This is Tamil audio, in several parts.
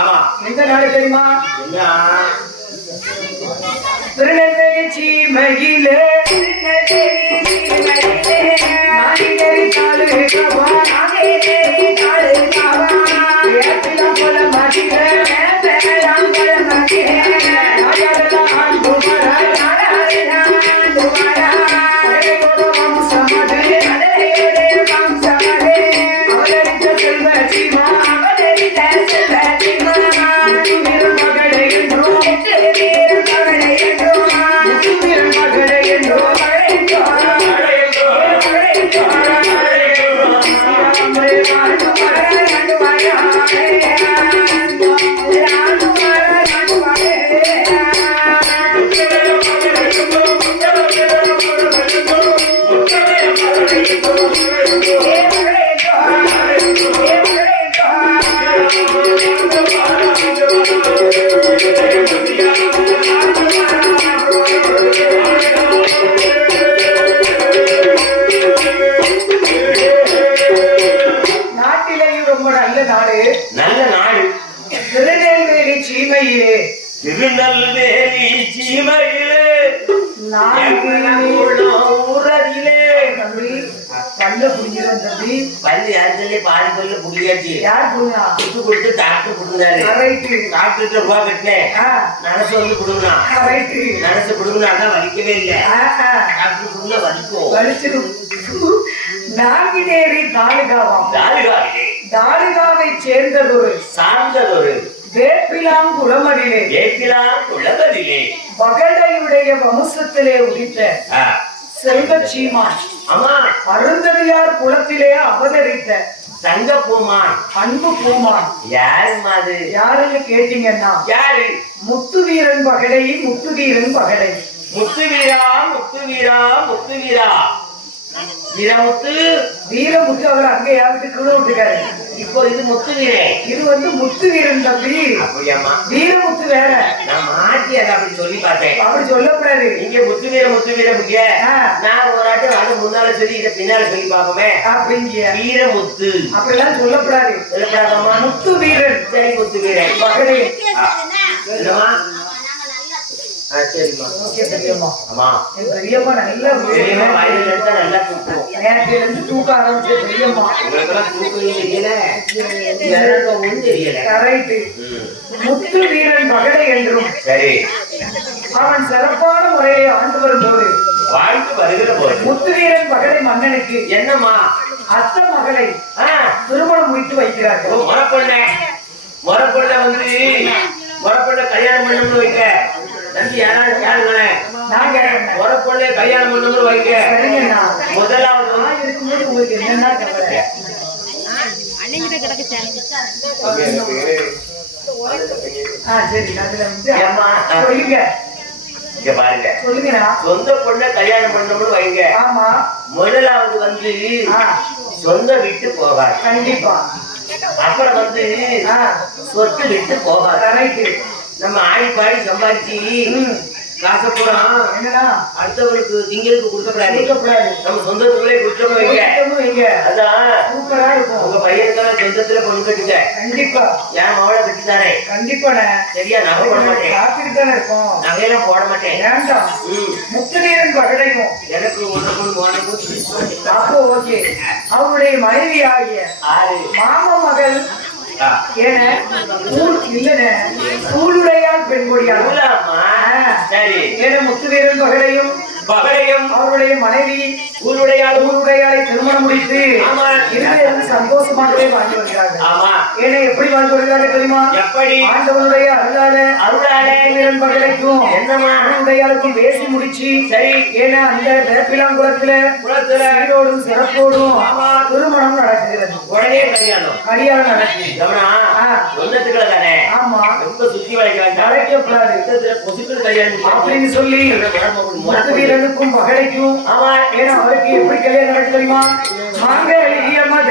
ஆமா. எந்த நாடு தெரியுமா? திருநெல்வேலி சீமையிலே தாலுகாவை சேர்ந்ததொரு சார்ந்ததொரு வேப்பிலாங்குளமதிலே பகடையுடைய வம்சத்திலே உதித்த செல்வச்சீமான் அருந்ததியார் குலத்திலே அவதரித்த தங்க பூமான் அன்பு பூமான் யாருன்னு கேட்டீங்கன்னா யாரு? முத்து வீரன் பகடை முத்து வீரா வீரமுத்து அவர் அங்க யாருக்கு கூட விட்டுக்காரு. இப்போ இது முத்து வீரன், இது வந்து முத்து வீரன் தம்பி. வீரமுத்து வேற. நான் மாட்டி அதை அப்படி சொல்லி பார்த்தேன். அப்படி சொல்லக்கூடாது. இங்க முத்து வீர முக்கிய. நான் ஒரு ஆட்டம் அது முன்னால சொல்லி இதை பின்னால சொல்லி பார்ப்போமே அப்படிங்க. வீரமுத்து அப்படிலாம் சொல்லக்கூடாது. சொல்லக்கூடாதாமா? முத்து வீரன். சரி, முத்து வீரன் பகடை. சரிம்மா, பெரியம்மா. ஆமா, பெரியம்மா நல்லா நல்லா தூக்குவோம். நேரத்துல இருந்து தூக்க ஆரம்பிச்சு பெரியம்மா. முத்து வீரன் பகடை என்றும் சரி அவன் சிறப்பான முறையை ஆண்டு வரும்போது வாழ்ந்து வருகிற போது முத்து வீரன் பகடை மன்னனுக்கு என்னம்மா அத்த மகளை திருமணம் முடித்து வைக்கிறார்கள். முறப்பொண்ண வந்து முறப்பொண்ண கல்யாணம் பண்ணணும்னு வைக்க நன்றி யாராவது கேளுங்களேன். நான் கேட்கிறேன். முறப்பொண்ண கல்யாணம் பண்ணணும்னு வைக்க முதலாவது இருக்கும்போது உங்களுக்கு என்னன்னா கவலை சொந்த பொண்ண கல்யாணம் பண்ணணும்னு வைங்க. ஆமா, முதலாவது வந்து சொந்த விட்டு போகாது கண்டிப்பா. அப்புறம் வந்து சொத்து விட்டு போகாது. நம்ம ஆடி பாடி சம்பாதிச்சு காசப்புறம் என்னன்னா அடுத்தவங்களுக்கு திங்களுக்கு கொடுக்கக்கூடாது. நம்ம சொந்தத்துக்குள்ளே கொடுத்தோம் வைங்க. அதான் சூப்பரா இருக்கும். உங்க பையனுக்கான சொந்தத்துல பொண்ணு கட்டுங்க கண்டிப்பா. என் மவளை கட்டித்தானே கண்டிப்பா. சரியா? நகை போட மாட்டேன். காப்பிட்டுதானே இருக்கும். நகையெல்லாம் போட மாட்டேன். வேண்டாம். முத்துநீரன் பகடையும் எனக்கு ஒன்று பொண்ணு போன அப்போ ஓகே. அவருடைய மனைவி ஆகிய மாமா மகள் முத்து வீரன் பகடையும் அவருடைய மனைவி ஊருடையாளை திருமணம் முடித்து சந்தோஷமாகவே வாழ்ந்து வருகிறார்கள். ஏன்னா எப்படி வாழ்ந்து வருகிறார்கள் தெரியுமா? எப்படி? ஆண்டவனுடைய அருளாலே வீரன் பகடைக்கும் ஊருடையாளுக்கும் பேசி முடிச்சு சரி. ஏன்னா அந்த வேப்பிலாங்குளத்துல சீரோடும் சிறப்போடும் திருமணம் நடக்குகிறது. உடனே கல்யாணம் நடக்குது. ஆமா, ரொம்ப சுத்தி அப்படின்னு சொல்லி முத்து வீரனுக்கும் பகடைக்கும் ஏன்னா அவருக்கு எப்படி கல்யாணம் நடக்கு தெரியுமா? மாங்கல்ய மத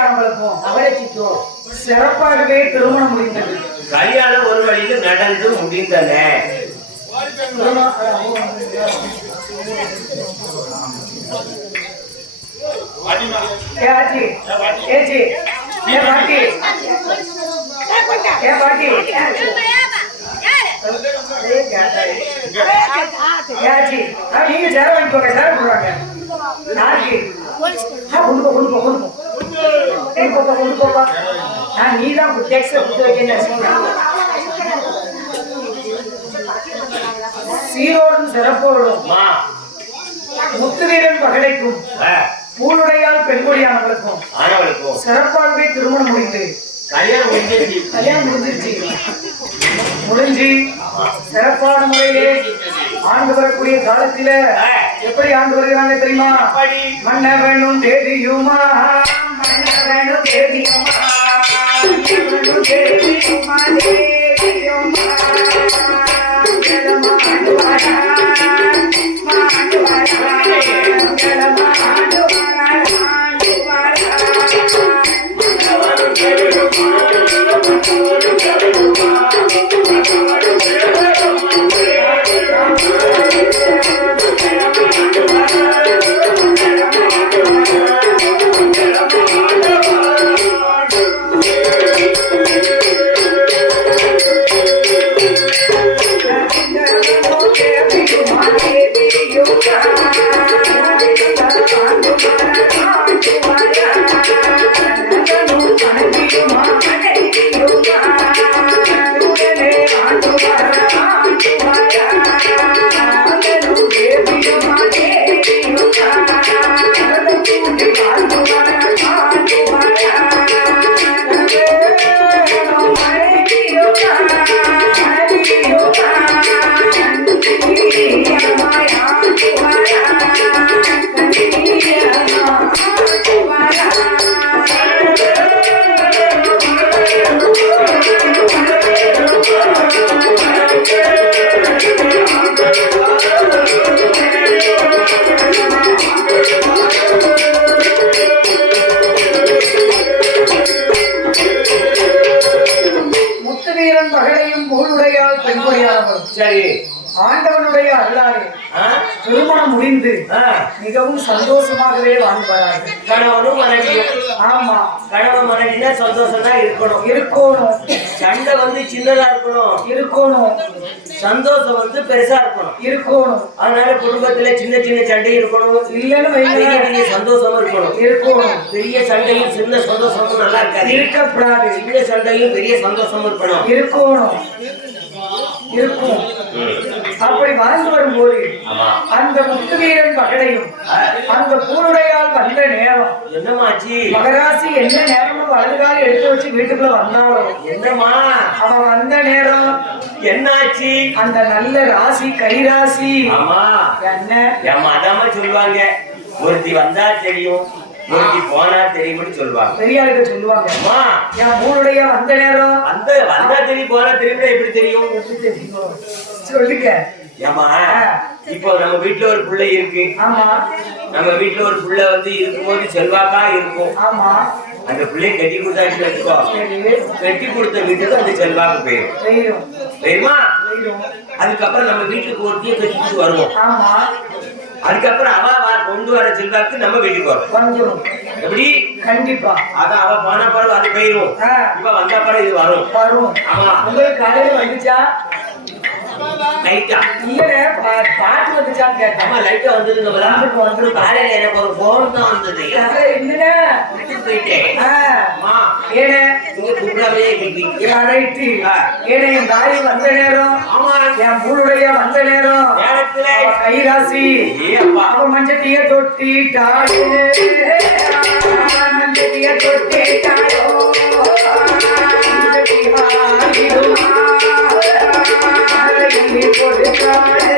பெண்மொழியானவங்களுக்கும் அவரைக்கும் சிறப்பாகவே திருமணம் முடிந்தது. கல்யாணம் ஒரு வழியில் நடந்து முடிந்தன. நீங்க சேர வாங்கிக்கோங்க, சேர போடுறாங்க. நீதான் சீரோடும் சிறப்போடும் முத்துவீரன் பகலைக்கும் பூனுடையால் பெண்மொழியானவர்களுக்கும் சிறப்பாகவே திருமணம் முடிந்து கல்யாணம் முடிஞ்சு சிறப்பான முறையிலே ஆண்டு வரக்கூடிய காலத்தில எப்படி ஆண்டு வருகிறாங்க தெரியுமா? மன்ன வேணும் தேதியுமா, மன்ன வேணும் தேதியுமா, தேதியுமா, தேதியுமா, ஆண்டு வரா, ஆண்டு வரா, ஆண்டு ஆண்டவனுடைய அருளாலே திருமணம் முடிந்து மிகவும் சந்தோஷமாகவே வாழ்வார்கள். கணவனும் மனைவியும். ஆமா, கணவன் மனைவினா சந்தோஷம் தான் இருக்கணும். சண்டை வந்து சின்னதா இருக்கணும். சந்தோஷம் பெருசா இருக்கணும். அதனால குடும்பத்துல சின்ன சின்ன சண்டை இருக்கணும். இல்லன்னு பெரிய சந்தோஷம் இருக்கணும். பெரிய சண்டையும் சின்ன சந்தோஷமும் நல்லா இருக்கக்கூடாது. சின்ன சண்டையும் பெரிய சந்தோஷமும் இருக்கணும். அப்படி வாழ்ந்து வரும்போது அந்த முத்துவீரன் மகளையும் அந்த பூனுடையால் வந்த நேரம் என்னமாச்சு? மகராசி என்ன நேரமும் வலதுகால எடுத்து வச்சு வீட்டுக்குள்ள வந்தாலும் என்னமா அவன் வந்த நேரம் என்னாச்சு? அந்த நல்ல ராசி கைராசி. ஆமா, என்ன அதாம சொல்லுவாங்க, ஒருத்தி வந்தா தெரியும், ஒருத்தி போனா தெரியும்னு சொல்லுவாங்க. பெரியாளுக்கு சொல்லுவாங்க, என் பூனுடைய வந்த நேரம் வந்தா தெரியும், போனா தெரியும். எப்படி தெரியும்? சொல்லுங்க. ஏமா, இப்போ நம்ம வீட்டுல ஒரு பிள்ளை இருக்கு. ஆமா, நம்ம வீட்டுல ஒரு பிள்ளை இருக்கும்போது செல்வாக்கா இருக்கும். ஆமா, அந்த பிள்ளையை கட்டி கொடுத்தாச்சு வச்சுக்கோ, கட்டி கொடுத்த வீட்டுக்கு அந்த செல்வாக்கு போயிடும். தெரியுமா? அதுக்கப்புறம் நம்ம வீட்டுக்கு ஒருத்தியை கட்டிட்டு வருவோம். ஆமா, அதுக்கப்புறம் அவ கொண்டு வர செல்வாக்கு நம்ம வீட்டுக்கு வரும். எப்படி? கண்டிப்பா. அதான் அவ போன பிறகு அது போயிடும். இப்ப வந்த பிறகு இது வரும். ஆமா, உங்களுக்கு காலையில வந்துச்சா? லைட்டா இல்ல, பாட்டு வந்துச்சான்னு கேட்டேன். ஆமா, லைட்டா வந்தது. காலையில எனக்கு ஒரு போன் தான் வந்தது. இல்ல, போயிட்டேன். ஏன நீங்க கூப்பிடாமே என் தாய் வந்த நேரம். ஆமா, என் பூனுடைய வந்த நேரம் நேரத்துல கைராசி அவன் மஞ்சட்டிய தொட்டிட்டாளோ, மஞ்சட்டிய தொட்டிட்டாளோ, கொடுத்தாடு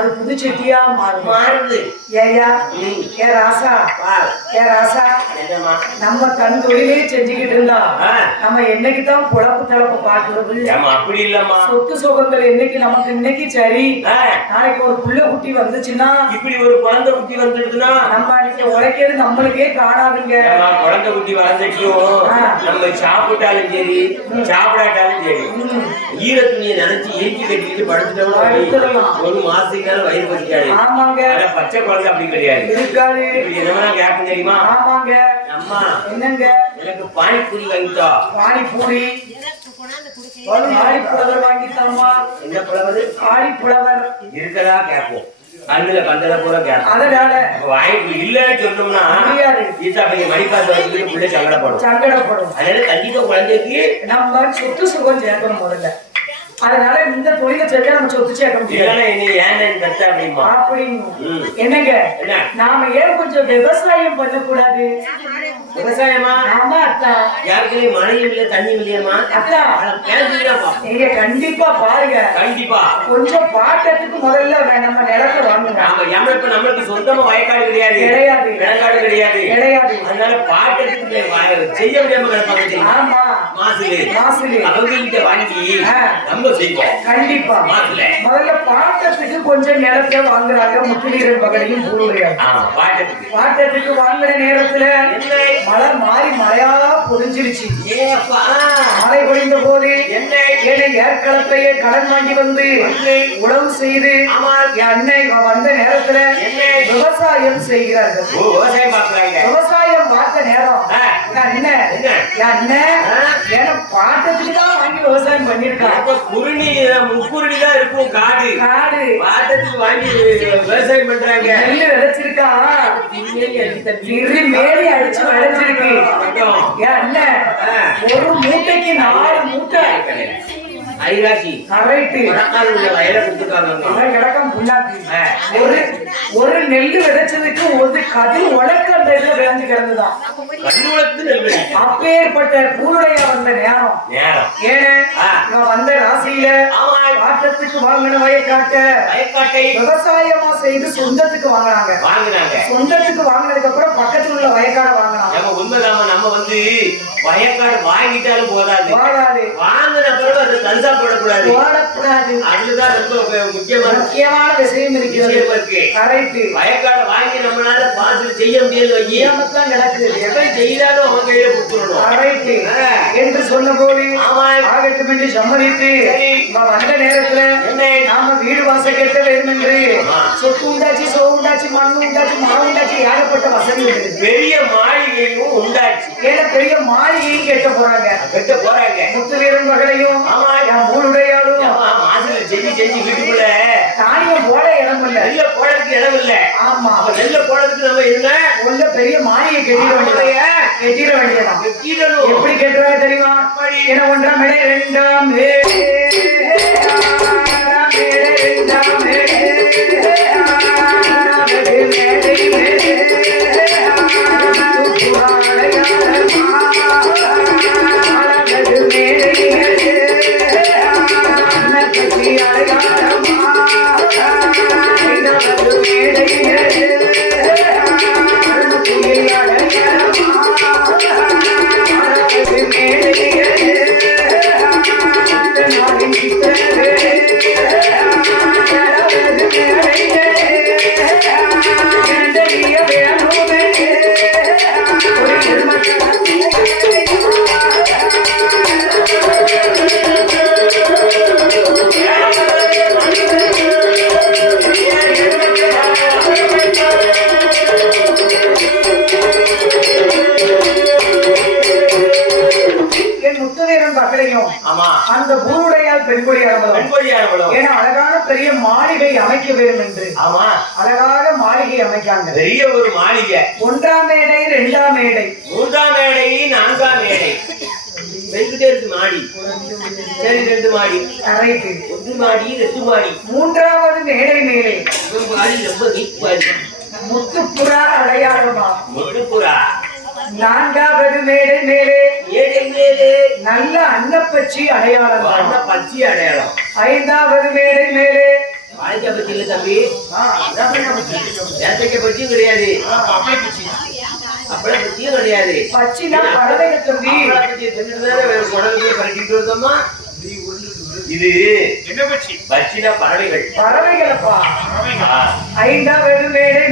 அது புது செட்டியா மாறுது. ஏயா ஏ ராசா ஏ ராசா நம்ம தன் தொழிலே செஞ்சுக்கிட்டு இருந்தா நம்ம என்னைக்குதான் பொழப்பு தளப்பு பாக்குறது அப்படி இல்லம்மா. சொத்து சுகங்கள் என்னைக்கு நமக்கு இன்னைக்கு சரி நாளைக்கு ஒரு புள்ள குட்டி வந்துச்சுன்னா இப்படி ஒரு குழந்தை குட்டி வந்துடுதுன்னா நம்ம அன்னைக்கு உழைக்கிறது நம்மளுக்கே காணாதுங்க. குழந்தை குட்டி வளர்ந்துட்டும் நம்ம சாப்பிட்டாலும் சரி சாப்பிடாட்டாலும் சரி ஈர துணியை நினைச்சு இறுக்கி கட்டிட்டு படுத்துட்டோம்னா ஒரு மாசத்துக்கு வயிறு பசிக்காது. ஆமாங்க. பச்சை குழந்தை அப்படி கிடையாது இருக்காது. என்னதான் கேட்கும் தெரியுமா? ஆமாங்க. அம்மா என்னங்க எனக்கு பானிபூரி வாங்கிட்டா. பானிபூரி ஆடிப்புலவர் வாங்கித்தாமா. என்ன புலவர்? ஆடிப்புலவர் இருக்கதா கேட்போம். கண்ணுல கந்தல கூட கேட்போம். அதனால வாய்ப்பு இல்லன்னு சொன்னோம்னா ஈசா பையன் மணிப்பாத்து வந்து பிள்ளை சங்கடப்படும். அதனால கண்டிப்பா குழந்தைக்கு நம்ம சொத்து சுகம் சேர்க்கணும் முதல்ல. அதனால இந்த தொழிலை செஞ்சா நம்ம சொத்து சேர்க்க முடியாது. என்னங்க நாம ஏன் கொஞ்சம் விவசாயம் பண்ணக்கூடாது? விவசாயமா? ஆமா அத்தா. யாருக்கு மழையும் இல்ல தண்ணி இல்லையம்மா அத்தா? நீங்க கண்டிப்பா பாருங்க. கண்டிப்பா கொஞ்சம் பாட்டத்துக்கு முதல்ல நம்ம நிலத்தை வாங்குங்க. இப்ப நம்மளுக்கு சொந்தமா வயக்காடு கிடையாது. நிலக்காடு கிடையாது. அதனால பாட்டத்துக்கு செய்ய முடியாம கிடப்பாங்க. ஆமா மாசுல அவங்க கிட்ட வாங்கி நம்ம செய்வோம். கண்டிப்பா முதல்ல பாட்டத்துக்கு கொஞ்சம் நிலத்தை வாங்குறாங்க. முத்துவீரன் பகலையும் பாட்டத்துக்கு வாங்குற நேரத்துல மழை மாறி மழையா பொழிஞ்சிருச்சு. மழை பொழிந்த போது ஏற்களத்தையே கடன் வாங்கி வந்து உழவு செய்து அன்னை வந்த நேரத்துல விவசாயம் செய்கிறார்கள். விவசாயம் பார்த்த நேரம் பாட்டத்துக்கு தான் வாங்கி விவசாயம் பண்ணிருக்காங்க. முக்குருணிதான் இருக்கும். காடு பாட்டத்துக்கு வாங்கி விவசாயம் பண்றாங்க. நெல்லு விளைச்சிருக்கா மேலே அடிச்சு விளைச்சிருக்கு. ஒரு மூட்டைக்கு 4 மூட்டை ஒரு நெல்லு விதைச்சதுக்கு ஒரு கதிர் உலக்கு அந்த இதுல விளைஞ்சு கிடந்துதான். அப்பேற்பட்ட பூருடைய வந்த நேரம் ஏன்னா வந்த ராசியில பாட்டத்துக்கு வாங்கின வயக்காட்டை விவசாயமா செய்து சொந்தத்துக்கு வாங்கினாங்க. சொந்தத்துக்கு வாங்கினதுக்கு அப்புறம் பக்கத்துல உள்ள வயக்காடை வாங்கினாங்க. உண்மைதாம நம்ம வந்து வயக்காடு வாங்கிட்டாலும் போதாது. வாங்கின பிறகு அது தந்தா போடக்கூடாது. அதுதான் ரொம்ப முக்கியமான விஷயம் இருக்கு. வயக்காடு வாங்கி நம்மளால பாத்து செய்ய முடியாது. எதை செய்தாலும் அவங்க கையில கொடுத்துடணும் என்று சொன்ன போது ஆகட்டும் என்று சம்மதித்து வந்த நேரத்துல நாம வீடு வாசல் கட்ட வேண்டும் என்று சொத்து உண்டாச்சு, சோ உண்டாச்சு, மண்ணு உண்டாச்சு, மரம் உண்டாச்சு, ஏகப்பட்ட வசதி இருக்குது. பெரிய மாளிகையும் உண்டாச்சு. ஏன்னா பெரிய மாளிகையும் கட்ட போறாங்க. முத்துவீரன் மகளையும் மூணுடையாலும் செஞ்சு வீட்டுக்குள்ள தானியம் போட இடம் இல்ல, நெல்ல போடுறதுக்கு இடம் இல்ல. ஆமா, நெல்ல போடுறதுக்கு நம்ம என்ன உள்ள பெரிய மாளிகை கட்டிட வேண்டியதான். எப்படி கட்டுறாங்க தெரியுமா? என்ன ஒன்றாம் மேடை 2ஆம் அந்த பூருடையால் பெண்கொடியாளர்களும் ஏன்னா அழகான பெரிய மாளிகை அமைக்க வேண்டும் என்று அழகாக மாளிகை அமைக்காங்க. பெரிய ஒரு மாளிகை. 1ஆம் மேடை, 2ஆம் மேடை, 3ஆம் மேடை, 4ஆம் மேடை, மாடி. சரி, 2 மாடி. 1 மாடி, 2 மாடி. 3ஆவது மேடை மேலே மாடி ரொம்ப நீட். முத்துப்புறா அடையாளமா? முத்துப்புறா. 4ஆவது மேடை மேலே நல்ல அன்னப்பச்சி அடையாளம். 5ஆவது மேடை மேலே வாழைக்காய் பச்சி இல்ல தம்பி, நேத்தைக்காய் பச்சியும் கிடையாது, அப்பளம் பச்சியும் கிடையாது. பச்சினா பறவைகள் தம்பி. பச்சியை தின்னுட்டு குடலுக்குள்ள கரட்டிட்டு வந்தோமா. இது என்ன பச்சி? பச்சினா பறவைகள். பறவைகளப்பா. ஆ. ஐந்தா வெறும் மேடை